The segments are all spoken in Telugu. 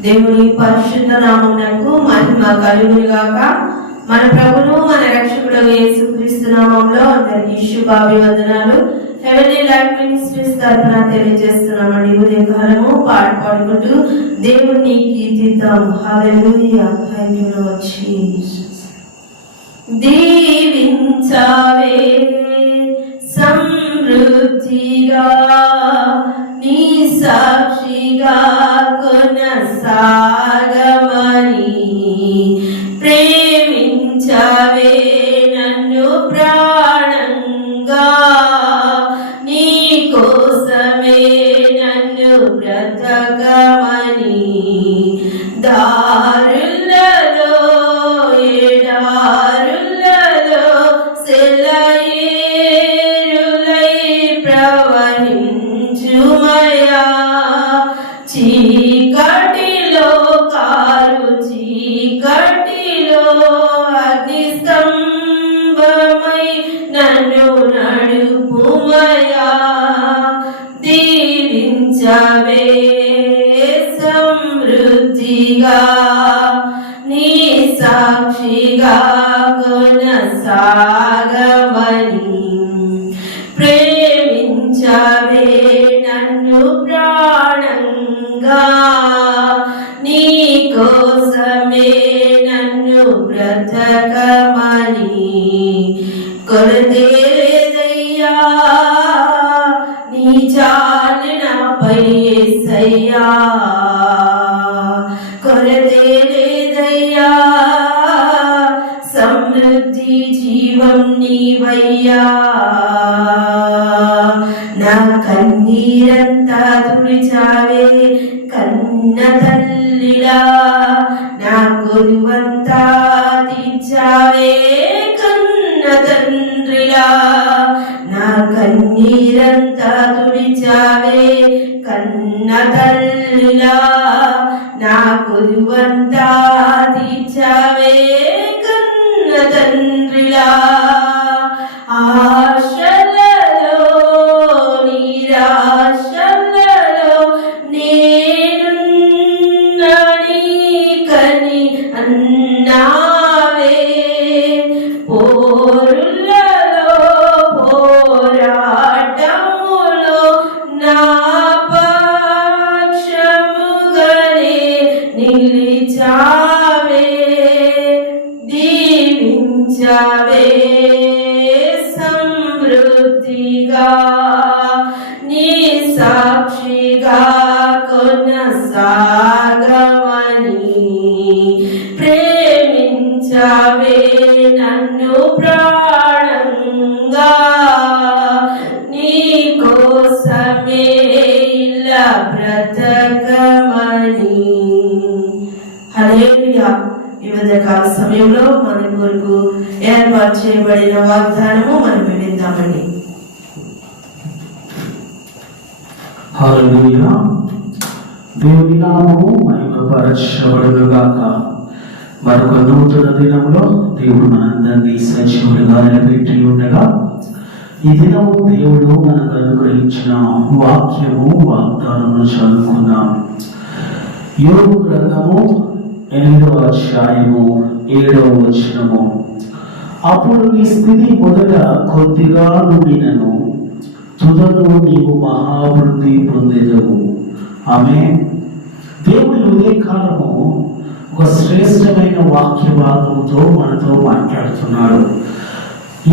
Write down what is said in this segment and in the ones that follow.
దేవుని పరిశుద్ధ నామమునకు మహిమ కలుగునుగాక. మన ప్రభును మన రక్షకుడు యేసుక్రీస్తు నామంలో అందరికీ శుభాభివందనాలు. హెవెన్లీ లైఫ్ మినిస్ట్రీస్ తరఫున తెలియజేస్తున్నామండి. ఉదయకాలము పాట పాడుకుంటూ దేవుణ్ణి కీర్తిద్దాం. హల్లెలూయా థాంక్ వచ్చి దీవించావే సమృద్ధిగా నీ సాక్షిగా సాగమని ప్రేమించవే నన్ను ప్రాణంగా. నీ కోసమే నన్ను బ్రతకమని దారులలో ఎడారులలో సెలయేరులై ప్రవహించుమయా. చీకటిలో కారు చీకటిలో అగ్నిస్తంభమై నన్ను నడుపుమయా? దీవించవే సమృద్ధిగా. కొరతేదయ్యా నీ చాలు సయ్యా కొరతే సమృద్ధి జీవం నీవయ్యా. నా కన్నీరంతా తుడిచావే కన్న తల్లిలా No. సమయంలో మన కొరకు ఏర్పాటు చేయబడిన వాగ్దానము మనం విందామండి దేవుని నామము మహిమపరచబడుగాక మరొక నూతన దినంలో దేవుడు మనందరినీ సజీవుడిగా నిలబెట్టి ఉండగా ఈ దినము దేవుడు మనకు అనుగ్రహించిన వాక్యము వాగ్దానము చదువుకుందాం. యోగు గ్రంథము ఎనిమిదవ అధ్యాయము ఏడవ వచనము. అప్పుడు నీ స్థితి మొదట కొద్దిగా నుండినను తుదను నీవు మహావృద్ధి పొందేదవు. ఆమె దేవుడి ఉదయకాలము ఒక శ్రేష్టమైన వాక్య భాగంతో మనతో మాట్లాడుతున్నాడు.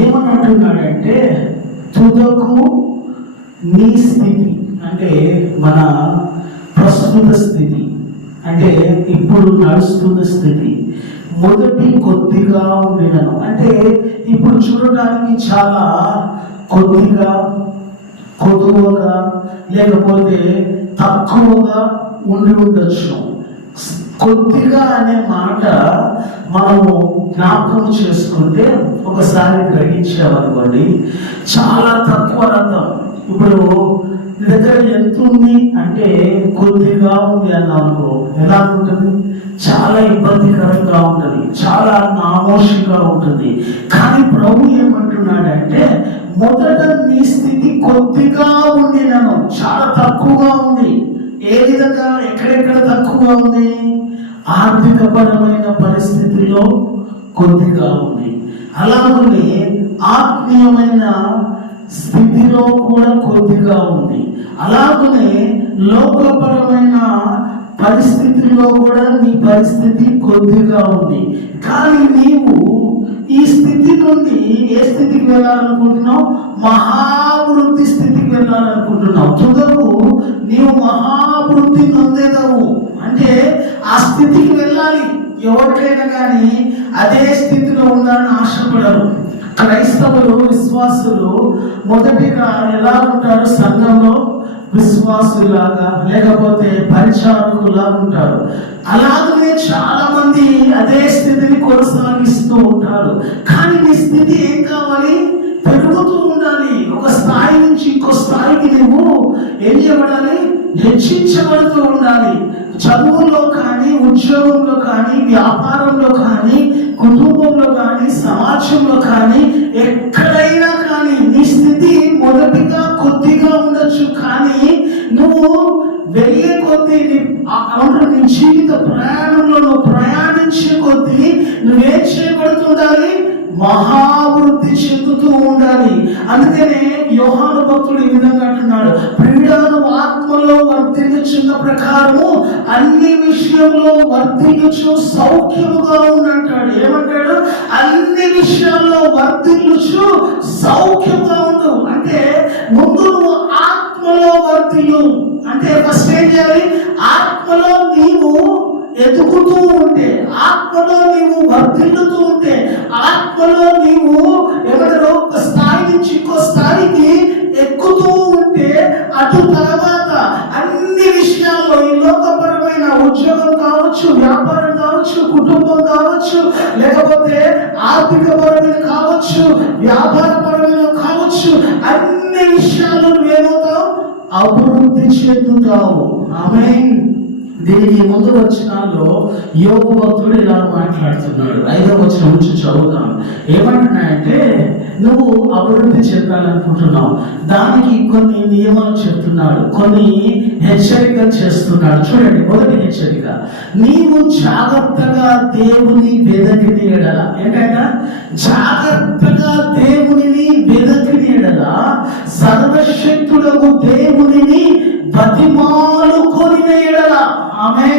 ఏమనంటున్నాడంటే తుదకు నీ స్థితి అంటే మన ప్రస్తుత స్థితి అంటే ఇప్పుడు నడుస్తున్న స్థితి మొదటి కొద్దిగా ఉండినను అంటే ఇప్పుడు చూడడానికి చాలా కొద్దిగా కొద్దువగా లేకపోతే తక్కువగా ఉండి ఉండొచ్చు. కొద్దిగా అనే మాట మనము జ్ఞాపకం చేసుకుంటే ఒకసారి గ్రహించామనుకోండి చాలా తక్కువ రథం ఇప్పుడు నీ దగ్గర ఎంత ఉంది అంటే కొద్దిగా ఉంది అన్నాను ఎలా ఉంటుంది? చాలా ఇబ్బందికరంగా ఉంటుంది. చాలా నామోషంగా ఉంటుంది. కానీ ప్రభు ఏమంటున్నాడంటే మొదట నీ స్థితి కొద్దిగా ఉంది నన్ను చాలా తక్కువగా ఉంది. ఏ విధంగా? ఎక్కడెక్కడ తక్కువగా ఉంది? ఆర్థిక పరమైన కొద్దిగా ఉంది. అలాగే ఆత్మీయమైన స్థితిలో కూడా కొద్దిగా ఉంది. అలాగనే లోకపరమైన పరిస్థితుల్లో కూడా నీ పరిస్థితి కొద్దిగా ఉంది. కానీ నీవు ఈ స్థితి నుండి ఏ స్థితికి వెళ్ళాలనుకుంటున్నావు? మహావృద్ధి స్థితికి వెళ్ళాలనుకుంటున్నావు. తుదకు నీవు మహావృద్ధి నొందేదవు. అంటే ఆ స్థితికి వెళ్ళాలి. ఎవరికైనా కానీ అదే స్థితిలో ఉండాలని ఆశపడరు. క్రైస్తవులు విశ్వాసులు మొదటిగా ఎలా ఉంటారు? సంఘంలో విశ్వాసులాగా లేకపోతే పరిచారకులా ఉంటారు. అలాగనే చాలా మంది అదే స్థితిని కొనసాగిస్తూ ఉంటారు. కానీ నీ స్థితి ఏం కావాలి? పెరుగుతూ ఉండాలి. ఒక స్థాయి నుంచి ఇంకో స్థాయికి నువ్వు ఏం చేయబడాలి? హెచ్చించబడుతూ ఉండాలి. చదువులో కానీ ఉద్యోగంలో కానీ వ్యాపారంలో కానీ కుటుంబంలో కానీ సమాజంలో కానీ ఎక్కడైనా కానీ నీ స్థితి మొదటిగా కొద్దిగా ఉండొచ్చు. కానీ నువ్వు వెళ్ళే కొద్దీ నీ అవును, నీ జీవిత ప్రయాణంలో నువ్వు ప్రయాణించే కొద్దీ నువ్వేం చేయబడుతుండాలి? మహావృద్ధి చెందుతూ ఉండాలి. అందుకనే యోహాను భక్తుడు ఈ విధంగా అంటున్నాడు. ప్రియుడాను ఆత్మలో వర్ధిల్లుచున్న ప్రకారము అన్ని విషయంలో వర్ధిల్లుచు సౌఖ్యముగా ఉండంటాడు. ఏమంటాడు? అన్ని విషయాల్లో వర్ధిల్లుచు సౌఖ్యంగా ఉండు. అంటే ముందు నువ్వు ఆత్మలో వర్ధిల్లు. అంటే ఫస్ట్ ఏం చేయాలి? ఆత్మలో నీవు ఎదుగుతూ ఉంటే ఆత్మలో నీవు వర్ధిల్లుతూ ఉంటే ఆత్మలో నీవు ఎవరో ఒక స్థాయి నుంచి ఇంకో స్థాయికి ఎక్కుతూ ఉంటే అటు తర్వాత అన్ని విషయాల్లో ఈ లోకపరమైన ఉద్యోగం కావచ్చు వ్యాపారం కావచ్చు కుటుంబం కావచ్చు లేకపోతే ఆర్థిక పరమైన కావచ్చు వ్యాపార పరమైన కావచ్చు అన్ని విషయాలు నువ్వేమవుతావు? అభివృద్ధి చెందుతావు. ఆమె దీనికి ముందు వచనాల్లో యోగు భక్తుడు ఇలా మాట్లాడుతున్నాడు. ఐదో వచనం నుంచి చదువుతాం. ఏమంటున్నాయంటే నువ్వు అభివృద్ధి చెందాలనుకుంటున్నావు. దానికి కొన్ని నియమాలు చెప్తున్నాడు కొన్ని హెచ్చరికలు చేస్తున్నాడు. చూడండి మొదటి హెచ్చరిక. నీవు జాగ్రత్తగా దేవుని వెదకిని ఎడల ఏంటంటే? జాగ్రత్తగా దేవునిని వెదకిని ఎడల సర్వశక్తులకు దేవునిని బతిమాలుకొని ఎడల ఆమె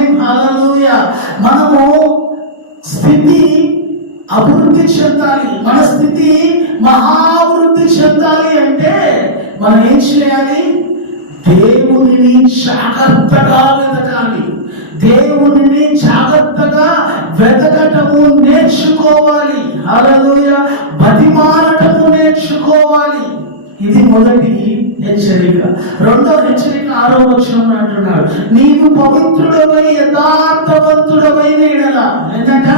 మనము స్థితి అభివృద్ధి చెందాలి. మన స్థితి మహావృద్ధి చెందాలి అంటే మనం ఏం చేయాలి? దేవుడిని జాగ్రత్తగా వెతకాలి. దేవునిని జాగ్రత్తగా వెతకటము నేర్చుకోవాలి. అలలోయ బతిమాలటము నేర్చుకోవాలి. ఇది మొదటి హెచ్చరిక. రెండో హెచ్చరిక ఆరో వచనం అంటున్నాడు. నీవు పవిత్రుడవై యథార్థవంతుడవైన ఎడల ఏంటంట?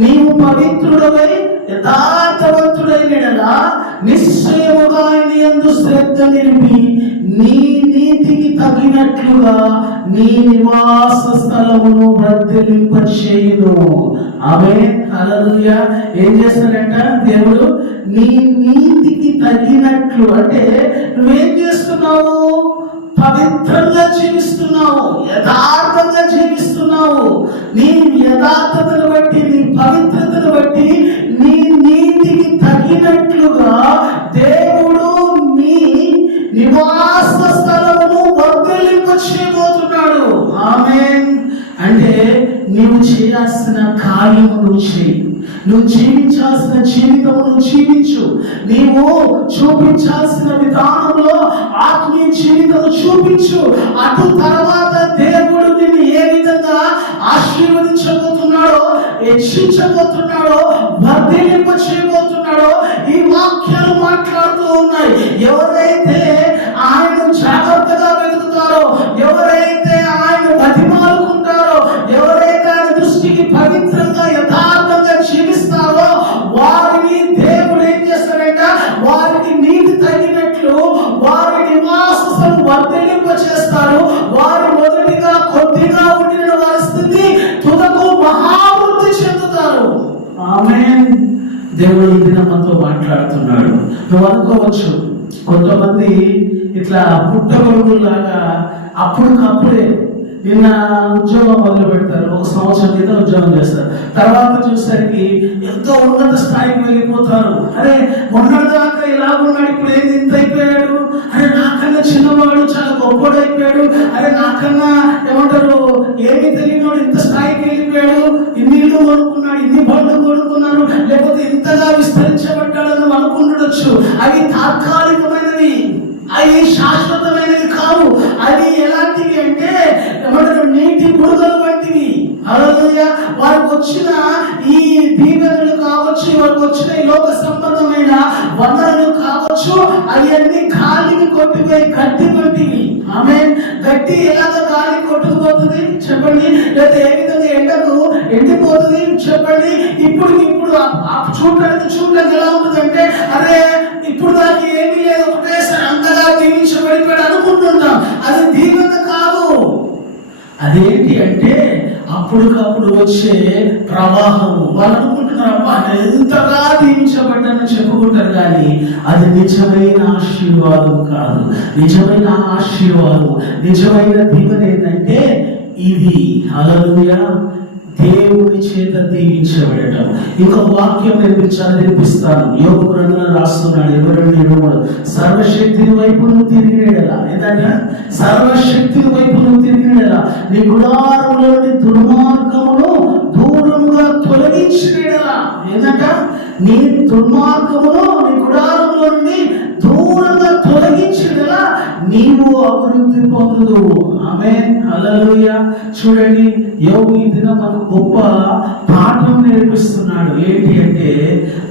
నీవు పవిత్రుడవై యథార్థవంతుడైన ఎడల నిశ్చయముగా నీ శ్రద్ధ నిలిపి నీ నీతికి తగినట్లుగా నీ నివాస స్థలమును వర్ధిలింప చేయును ఆమె హల్లెలూయా. ఏం చేస్తాడంట? దేవుడు నీ నీతికి తగినట్లు అంటే నువ్వేం చేస్తున్నావు? పవిత్రంగా జీవిస్తున్నావు యథార్థంగా జీవిస్తున్నావు. నీ యథార్థతను బట్టి నీ పవిత్రతను బట్టి నీ నీతికి తగినట్లుగా చేయబోతున్నాడు ఆమె అంటే నువ్వు చేయాల్సిన కార్యము నువ్వు చేయి నువ్వు జీవించాల్సిన జీవితం నువ్వు జీవించు. నీవు చూపించాల్సిన విధానంలో ఆత్మీయ జీవితం చూపించు. అటు తర్వాత దేవుడు నిన్ను ఏ విధంగా ఆశీర్వదించబోతున్నాడో హెచ్చించబోతున్నాడో వర్ధిలింప చేయబోతున్నాడో ఈ వాక్యాలు మాట్లాడుతూ ఉన్నాయి. ఎవరైతే ఆయన జాగ్రత్తగా వెతుకుతారో ఎవరైతే ఆయన బతిమాలుకుంటారో ఎవరైతే ఆయన దృష్టికి పవిత్రంగా యథార్థంగా జీవిస్తారో వారిని దేవుడు ఏం చేస్తాడంట? వారికి నీతి తగినట్లు వారి నివాసం వర్ధలింప చేస్తారు. వారి మొదటిగా కొద్దిగా ఉండిన వారి స్థితి తుదకు మహావృద్ధి చెందుతారు. ఆమె దేవుడు ఈ దిన మనతో మాట్లాడుతున్నాడు. నువ్వు అనుకోవచ్చు కొంతమంది ఇట్లా పుట్టగొడుగులాగా అప్పటికప్పుడే నిన్న ఉద్యోగం మొదలు పెడతారు. ఒక సంవత్సరం కింద ఉద్యోగం చేస్తారు. తర్వాత చూసరికి ఎంతో ఉన్నత స్థాయికి వెళ్ళిపోతారు. అరే మొన్నటిదాకా ఇలా ఉన్నాడు ఇప్పుడు ఏంది ఇంత అయిపోయాడు? అరే నాకన్నా చిన్నవాడు చాలా గొప్పవాడు అయిపోయాడు. అరే నాకన్నా ఏమంటారు ఏమీ తెలియనివాడు ఇంత స్థాయికి వెళ్ళిపోయాడు. ఇన్ని ఇల్లు కొనుక్కున్నాడు ఇన్ని బండ్లు కొనుక్కున్నాడు లేకపోతే ఇంతగా విస్తరించబడ్డాడని అనుకుంటుండొచ్చు అవి తాత్కాలికమైనవి. అవి శాశ్వతమైనవి కావు అవి ఎలాంటివి అంటే ఏమంటారు నీటి బుడగలు వంటివి. హల్లెలూయా. వారికి వచ్చిన ఈ దీవెనలు కావచ్చు వారికి వచ్చిన ఈ లోక సంబంధమైన వనరులు కావచ్చు అవి అన్ని గాలిని కొట్టిపోయి గట్టి వంటివి. ఆమె గట్టి ఎలాగ గాలి కొట్టుకుపోతుంది? చెప్పండి. లేదా ఏ విధంగా ఎండకు ఎండిపోతుంది? చెప్పండి. ఇప్పుడు ఇప్పుడు ఆ- ఆ చూడడానికి చూడడానికి ఎలా ఉంటుందంటే అరే ఇప్పుడు దానికి ఏమీ లేదు. ఒకటేసారి అంతగా దీవించబడిపోయాడు అనుకుంటున్నాం. అది దీవెన కాదు. అదేంటి అంటే అప్పటికప్పుడు వచ్చే ప్రవాహము వాళ్ళు అనుకుంటున్నారు అమ్మా ఎంతగా దీవించబడ్డానని చెప్పుకుంటారు కానీ అది నిజమైన ఆశీర్వాదం కాదు. నిజమైన ఆశీర్వాదం నిజమైన దీవెన ఏంటంటే ఇది. అలలుయా దేవుని చేత దీవించబడటం. ఇంకొక వాక్యం నేను మీకు చదివిపిస్తాను యోగ గ్రంథంలో రాస్తున్నాడు ఎవరండి రెండు సర్వశక్తి వైపు నువ్వు తిరిగినలా ఏంటంటే సర్వశక్తి వైపు నువ్వు తిరిగినలా నీ గుడారంలోని దుర్మార్గమును దూరంగా తొలగించినలా ఏంటంట నీ దుర్మార్గమును నీ గుడారంలో నుండి దూరంగా తొలగించినలా నీవు అభివృద్ధి పొందుదు ఆమె అలలుయ చూడండి యోగు ఈ దినం మనకు గొప్ప పాఠం నేర్పిస్తున్నాడు. ఏంటి అంటే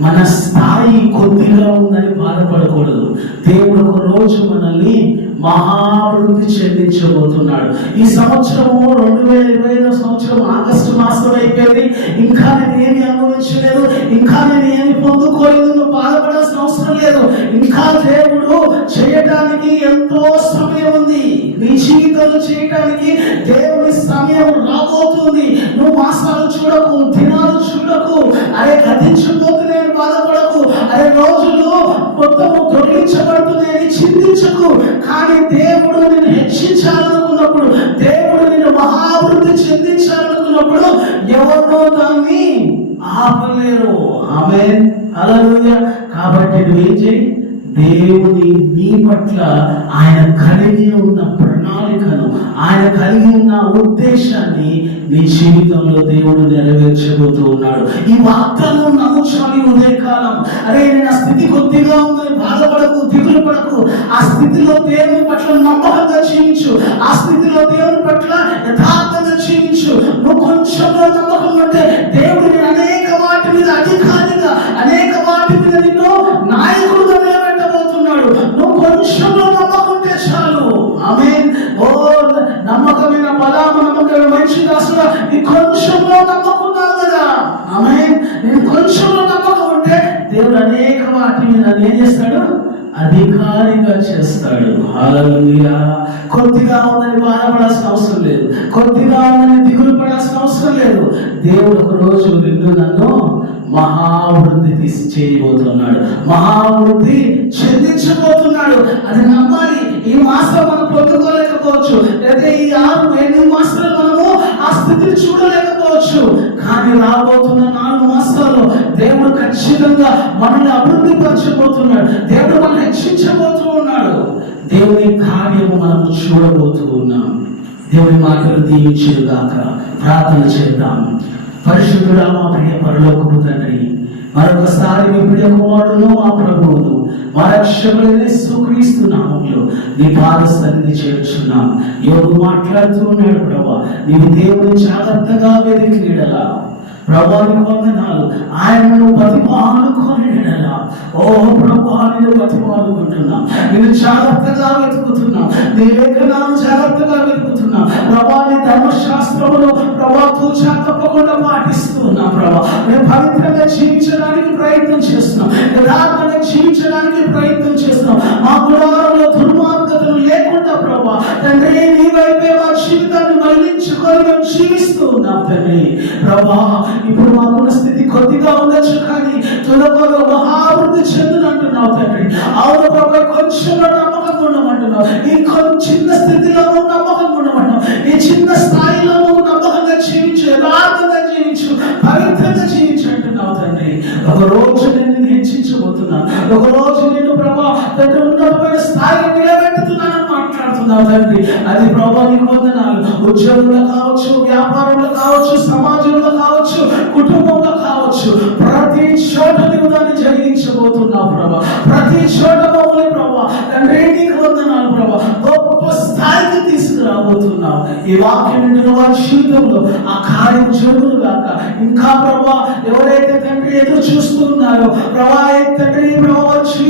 మన స్థాయి కొద్దిగా ఉందని బాధపడకూడదు. దేవుడు ఒక రోజు మనల్ని మహాభివృద్ధి చెందించబోతున్నాడు. ఈ సంవత్సరము రెండు వేల ఇరవై ఐదో సంవత్సరం ఆగస్టు మాసం అయిపోయింది. ఇంకా నేను ఏమి అనుభవించలేదు. ఇంకా నేను ఏమి పొందుకోలేదు. బాధపడాల్సిన అవసరం లేదు. ఇంకా దేవుడు చేయడానికి ఎంతో సమయం ఉంది. నీ జీవితంలో చేయడానికి దేవుడి సమయం రాబోతుంది. నువ్వు మాసాలు చూడకు దినాలు చూడకు. అరే గతించిపోతున్నాయని బాధపడకు. అరే రోజులు మొత్తము తొలగించబడుతున్నాయని చింతించకు. కానీ దేవుడు నేను హెచ్చించాలనుకున్నప్పుడు దేవుడు నేను మహావృద్ధి చెందించాలనుకున్నప్పుడు ఎవరో దాన్ని ఆపలేరు. ఆమె అలలుయ కాబట్టి నువ్వేం చేయి? దేవుని నీ పట్ల ఆయన కలిగి ఉన్న ప్రణాళికను ఆయన కలిగి ఉన్న ఉద్దేశాన్ని నీ జీవితంలో దేవుడు నెరవేర్చబోతూ ఉన్నాడు. ఈ వాగ్దానం నమ్ముచాలి ఉదయకాలం. అరే నేను ఆ స్థితి కొద్దిగా ఉందని బాధపడకు దిగులు పడకు. ఆ స్థితిలో దేవుని పట్ల నమ్మకంగా జీవించు. ఆ స్థితిలో దేవుని పట్ల యథార్థంగా జీవించు. నువ్వు కొంచెంలో నమ్మకం ఉంటే దేవుడు కొద్దిగా ఉందని బాధపడాల్సిన అవసరం లేదు. కొద్దిగా ఉందని దిగులు పడాల్సిన అవసరం లేదు. దేవుడు ఒక రోజు నిన్ను నన్ను మహావృద్ధి తీసి చేయబోతున్నాడు. మహావృద్ధి చెందించబోతున్నాడు అది నమ్మాలి. ఈ మాసం మనం పొందుకోలేకపోవచ్చు. లేదా ఈ ఆరు ఎనిమిది మాసాలు మనము ఆ స్థితిని చూడలేకపోవచ్చు. కానీ రాబోతున్న నాలుగు మాసాల్లో దేవుడు ఖచ్చితంగా మనల్ని అభివృద్ధి పరచబోతున్నాడు. దేవుడు మనల్ని హెచ్చించబోతూ దేవుని కార్యము మనము చూడబోతూ ఉన్నాం. దేవుని మాటలు దీవించుగాక ప్రార్థన చేద్దాం. పరిశుద్ధుడా మా ప్రియ పరలోకపు తండ్రి మరొకసారి మీ ప్రియ కుమారుడు మా ప్రభువును మా రక్షకుడైన యేసుక్రీస్తు నామంలో నీ పాద సన్నిధి చేర్చున్నాం. యోగు మాట్లాడుతూ ఉన్నాడు ప్రభా నీవు దేవుని జాగ్రత్తగా వెతికిడలా ప్రభాని వందనాలు ఆయనను బతిమాలుకొనిడలా ఓ ప్రభా నేను బతిమాలుకుంటున్నా నేను జాగ్రత్తగా వెతుకుతున్నా. నీ లేఖనాలు జాగ్రత్తగా వెతుకుతున్నా. ప్రభాని ధర్మశాస్త్రములు ప్రభా తూచా తప్పకుండా పాటిస్తున్నా ప్రభా. నేను పవిత్రంగా జీవించడానికి ప్రయత్నం చేస్తున్నాం. యథార్థంగా జీవించడానికి ప్రయత్నం చేస్తున్నాం. మా గుడారంలో దుర్మార్గతలు లేకుండా ప్రభా తండ్రి నీ వైపే మా జీవితాన్ని మళ్ళించుకొని మేము జీవిస్తూ ఉన్నాం తండ్రి. ప్రభా ఇప్పుడు మాకున్న స్థితి కొద్దిగా ఉండొచ్చు కానీ తులకలో మహావృద్ధి చెందునంటున్నావు తండ్రి. అవును ప్రభా కొంచెంలో నమ్మకం ఉండమంటున్నావు. ఈ కొంచెం చిన్న స్థితిలో నమ్మకం ఉండమంటున్నావు. ఈ చిన్న స్థాయిలో నువ్వు నమ్మకంగా జీవించు యథార్థంగా జీవించు పవిత్రంగా జీవించు అంటున్నావు తండ్రి. ఒక రోజు నేను హెచ్చించబోతున్నాను ఒక రోజు నేను ప్రభా తండ్రి ఉన్నతమైన స్థాయి నిలబెట్టుతున్నానని మాట్లాడుతున్నావు తండ్రి అది ప్రభా నీకు వందనాలు ఉద్యోగంలో కావచ్చు వ్యాపారంలో కావచ్చు సమాజంలో కావచ్చు కుటుంబంలో కావచ్చు ప్రతి చోట నువ్వు దాన్ని జరిగించబోతున్నావు ప్రభా. ప్రతి చోట మమ్మల్ని ప్రభా తండ్రి నీకు వందనాలు ప్రభా. గొప్ప స్థాయికి తీసుకురాబోతున్నావు. ఈ వాక్యం నిండిన వారి జీవితంలో ఆ కార్యం జరుగును కాక ఇంకా ప్రభా ఎవరైతే తండ్రి ఎదురు చూస్తున్నారో ప్రభా తండ్రి ప్రభా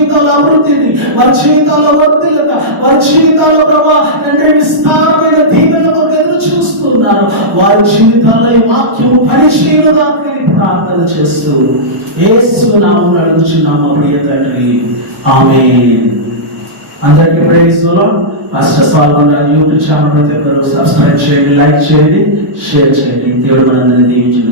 జీవితాల అభివృద్ధిని వారి జీవితాల వర్ధిల్లత వారి జీవితాల్లో ప్రభా అంటే విస్తారమైన దీవెన కొరకు ఎదురు చూస్తున్నారు. వారి జీవితాల్లో ఈ వాక్యం పనిచేయను ప్రార్థన చేస్తూ ఏసు నామం అడుగుచున్నాము ప్రియ తండ్రి. ఆమె అందరికీ ప్రైజ్ ఫస్ట్ పాల్గొన్న యూట్యూబ్ ఛానల్ ప్రతి ఒక్కరు సబ్స్క్రైబ్ చేయండి లైక్ చేయండి షేర్ చేయండి. దేవుడు మనందరినీ దీవించిన